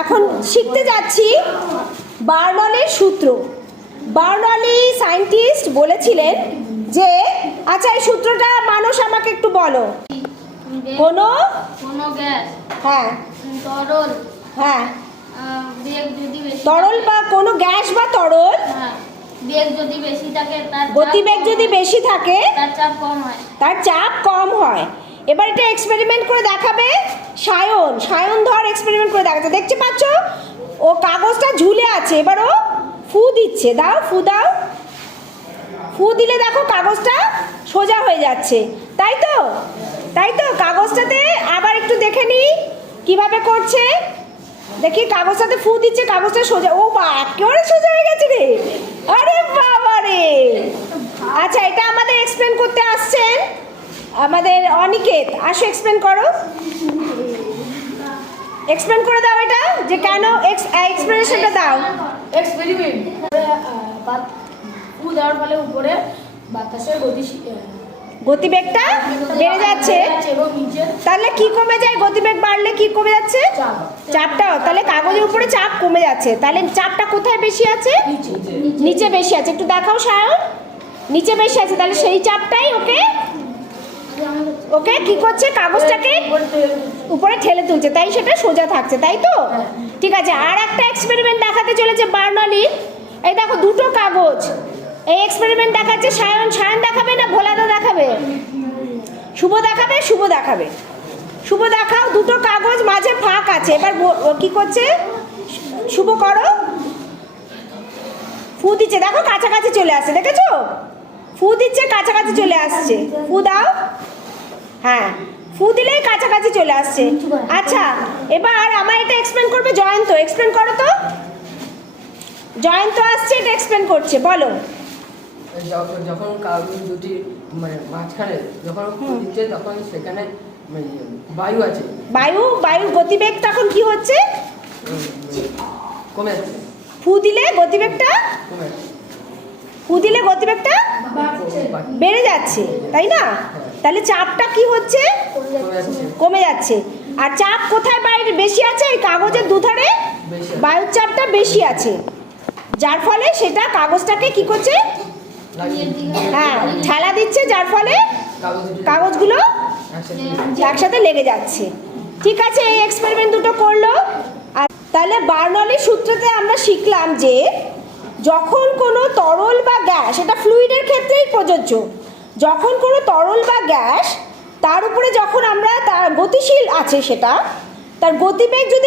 এখন শিখতে যাচ্ছি বার্নলের সূত্র। বার্নলি সায়েন্টিস্ট বলেছিলেন যে, আচ্ছা এই সূত্রটা মানুষ আমাকে একটু বলো। কোনো গ্যাস, হ্যাঁ তরল, হ্যাঁ বেগ যদি বেশি তরল বা কোনো গ্যাস বা তরল, বেগ যদি বেশি থাকে তার গতিবেগ যদি বেশি থাকে তার চাপ কম হয়। তার চাপ কম হয়। এবার এটা এক্সপেরিমেন্ট করে দেখাবে সায়ন ধর এক্সপেরিমেন্ট করে দেখাচ্ছে। দেখতে পাচ্ছ ও কাগজটা ঝুলে আছে, এবার ও ফু দিচ্ছে। দাও ফু দাও। ফু দিলে দেখো কাগজটা সোজা হয়ে যাচ্ছে, তাই তো? তাই তো কাগজটাতে আবার একটু দেখে নিই কিভাবে করছে। দেখি কাগজটাতে ফু দিচ্ছে, কাগজটা সোজা। ও বা একেবারে সোজা হয়ে গেছে রে। আরে বাবা রে। আচ্ছা এটা আমাদের এক্সপ্লেন করতে আসছেন আমাদের অনিকেত। আসো এক্সপ্লেন করো, এক্সপ্লেন করে দাও এটা যে কেন এক্সপ্লেনেশনটা দাও। এক্সপেরিমেন্ট ফু দেওয়ার ফলে উপরে বাতাসের গতিবেগটা বেড়ে যাচ্ছে, এবং নিচে তাহলে কি কমে যায়? গতিবেগ বাড়লে কি কমে যাচ্ছে? চাপটাও। তাহলে কাগজের উপরে চাপ কমে যাচ্ছে, তাহলে চাপটা কোথায় বেশি আছে? নিচে বেশি আছে। একটু দেখাও সায়ন, নিচে বেশি আছে, তাহলে সেই চাপটাই ওকে ওকে কি করছে? কাগজটাকে উপরে ঠেলে তুলছে, তাই সেটা সোজা থাকছে, তাই তো? ঠিক আছে, আর একটা এক্সপেরিমেন্ট দেখাতে চলেছে বার্নলি। এই দেখো দুটো কাগজ, এই এক্সপেরিমেন্ট দেখাচ্ছে সায়ন দেখাবে না ভোলাদা দেখাবে? শুভ দেখাবে, শুভ দেখাবে। শুভ দেখাও। দুটো কাগজ, মাঝে ফাঁক আছে। এবার কি করছে? শুভ করো। ফু দিচ্ছে, দেখো কাছাকাছি চলে আসছে, দেখেছো? ফু দিচ্ছে, কাছাকাছি চলে আসছে। ফু দাও। হ্যাঁ, ফু দিলেই কাছাকাছি চলে আসছে। আচ্ছা এবার আমার এটা এক্সপ্লেন করবে জয়ন্ত। এক্সপ্লেন করো তো। জয়ন্ত আসছে, এটা এক্সপ্লেন করছে, বলো। যখন কাগজ দুটি মানে মাঝখানে যখন দিচ্ছে তখন সেখানে বায়ু আছে। বায়ুর গতিবেগ তখন কি হচ্ছে? কমে যাচ্ছে। ফু দিলে গতিবেগটা কমে যাচ্ছে। ফু দিলে গতিবেগটা বেড়ে যাচ্ছে, তাই না? তাহলে চাপটা কি হচ্ছে? কমে যাচ্ছে। আর চাপ কোথায় বাইরে বেশি আছে? এই কাগজের দুধারে বায়ুর চাপটা বেশি আছে, যার ফলে সেটা কাগজটাকে কি করছে? হ্যাঁ, ঠেলা দিচ্ছে, যার ফলে কাগজগুলো একসাথে লেগে যাচ্ছে। ঠিক আছে, এই এক্সপেরিমেন্ট দুটো করলো। আর তাহলে বার্নলির সূত্রতে আমরা শিখলাম যে যখন কোনো তরল বা গ্যাস, এটা ফ্লুইডের ক্ষেত্রেই প্রযোজ্য, যখন কোনো তরল বা গ্যাস তার উপরে যখন আমরা তার গতিশীল আছে, সেটা তার গতিবেগ যদি